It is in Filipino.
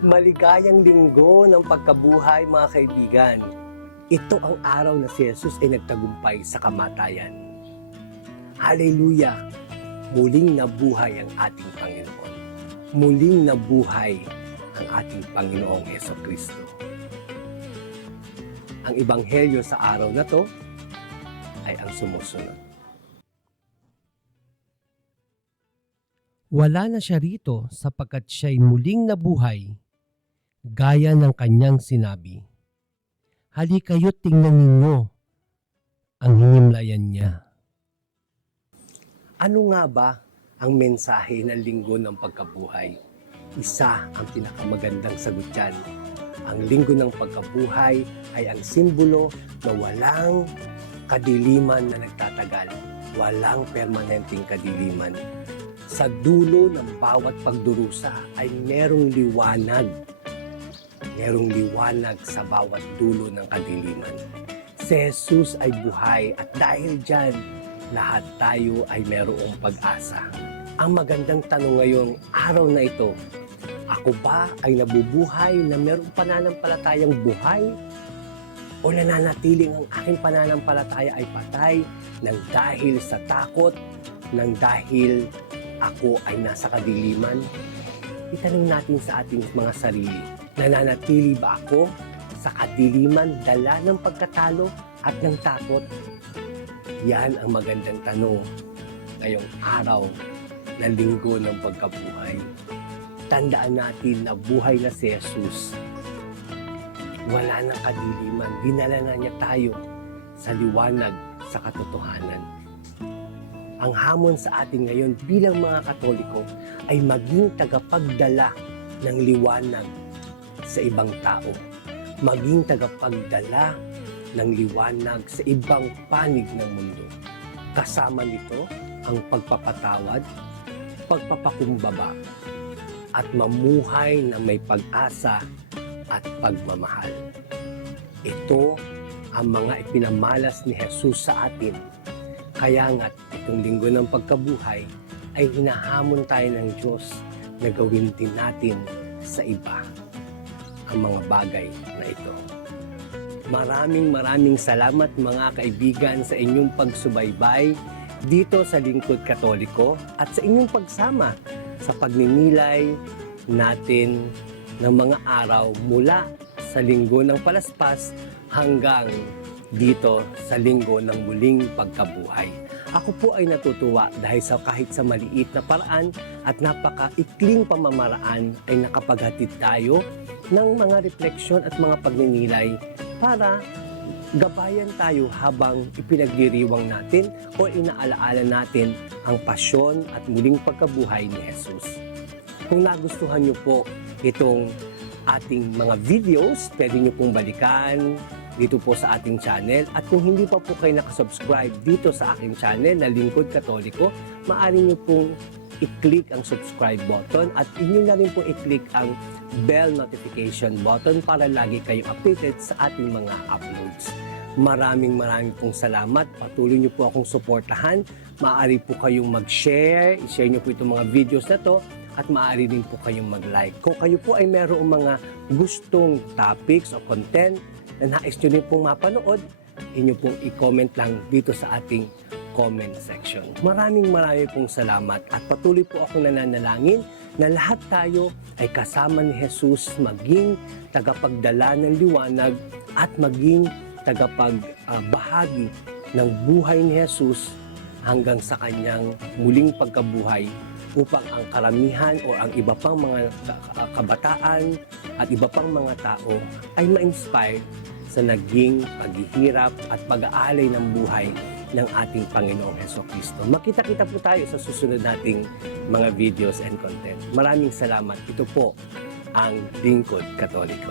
Maligayang linggo ng pagkabuhay, mga kaibigan. Ito ang araw na si Jesus ay nagtagumpay sa kamatayan. Hallelujah! Muling nabuhay ang ating Panginoon. Muling nabuhay ang ating Panginoong Jesucristo. Ang ebanghelyo sa araw na to ay ang sumusunod. Wala na siya rito sapagkat siya'y muling nabuhay, gaya ng kanyang sinabi. Halikayo't tingnan ninyo ang hinimlayan niya. Ano nga ba ang mensahe ng linggo ng pagkabuhay? Isa ang pinakamagandang sagot dyan. Ang linggo ng pagkabuhay ay ang simbolo na walang kadiliman na nagtatagal. Walang permanenteng kadiliman. Sa dulo ng bawat pagdurusa ay merong liwanag. Merong liwanag sa bawat dulo ng kadiliman. Si Jesus ay buhay at dahil dyan, lahat tayo ay merong pag-asa. Ang magandang tanong ngayong araw na ito, ako ba ay nabubuhay na merong pananampalatayang buhay? O nananatiling ang aking pananampalataya ay patay nang dahil sa takot, nang dahil ako ay nasa kadiliman? Itanong natin sa ating mga sarili, nananatili ba ako sa kadiliman dala ng pagkatalo at ng takot? Yan ang magandang tanong ngayong araw ng linggo ng pagkabuhay. Tandaan natin na buhay na si Jesus. Wala nang kadiliman. Dinala na niya tayo sa liwanag, sa katotohanan. Ang hamon sa atin ngayon bilang mga Katoliko ay maging tagapagdala ng liwanag sa ibang tao. Maging tagapagdala ng liwanag sa ibang panig ng mundo. Kasama nito ang pagpapatawad, pagpapakumbaba, at mamuhay na may pag-asa at pagmamahal. Ito ang mga ipinamalas ni Jesus sa atin. Kaya nga't itong linggo ng pagkabuhay ay hinahamon tayo ng Diyos na gawin din natin sa iba ang mga bagay na ito. Maraming salamat mga kaibigan sa inyong pagsubaybay dito sa Lingkod Katoliko at sa inyong pagsama sa pagninilay natin ng mga araw mula sa Linggo ng Palaspas hanggang dito sa Linggo ng Muling Pagkabuhay. Ako po ay natutuwa dahil sa kahit sa maliit na paraan at napakaikling pamamaraan ay nakapaghatid tayo ng mga refleksyon at mga pagninilay para gabayan tayo habang ipinagliriwang natin o inaalaala natin ang pasyon at muling pagkabuhay ni Jesus. Kung nagustuhan niyo po itong ating mga videos, pwede niyo pong balikan dito po sa ating channel. At kung hindi pa po kayo nakasubscribe dito sa aking channel na Lingkod Katoliko, maaari niyo pong i-click ang subscribe button at inyo na rin po i-click ang bell notification button para lagi kayong updated sa ating mga uploads. Maraming pong salamat. Patuloy niyo po akong suportahan. Maaari po kayong mag-share. I-share niyo po itong mga videos na to at maaari din po kayong mag-like. Kung kayo po ay mayroong mga gustong topics o content na nais nyo rin pong mapanood, inyo pong i-comment lang dito sa ating comment section. Maraming pong salamat at patuloy po akong nananalangin na lahat tayo ay kasama ni Jesus maging tagapagdala ng liwanag at maging tagapagbahagi ng buhay ni Jesus hanggang sa kanyang muling pagkabuhay upang ang karamihan o ang iba pang mga kabataan at iba pang mga tao ay ma-inspire sa naging paghihirap at pag-aalay ng buhay ng ating Panginoong Jesucristo. Makita-kita po tayo sa susunod nating mga videos and content. Maraming salamat. Ito po ang Lingkod Katoliko.